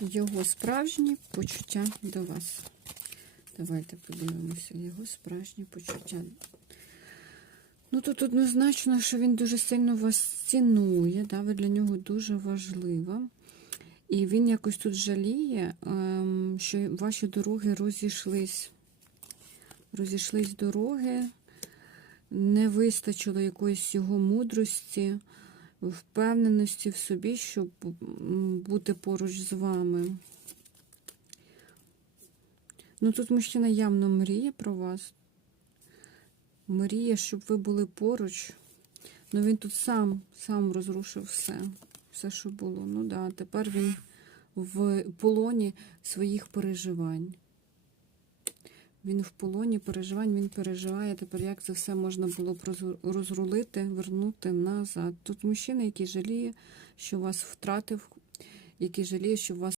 його справжні почуття до вас. Давайте подивимося його справжні почуття. Ну, тут однозначно, що він дуже сильно вас цінує, да, ви для нього дуже важлива. І він якось тут жаліє, ем, що ваші дороги розійшлись. Розійшлись дороги, не вистачило якоїсь його мудрості, впевненості в собі, щоб бути поруч з вами. Ну, тут мужчина явно мріє про вас. Мріє, щоб ви були поруч. Ну він тут сам, сам розрушив все. Все, що було. Ну да, тепер він в полоні своїх переживань. Він в полоні переживань, він переживає тепер, як це все можна було б розру- розрулити, вернути назад. Тут мужчина, який жаліє, що вас втратив, який жаліє, що вас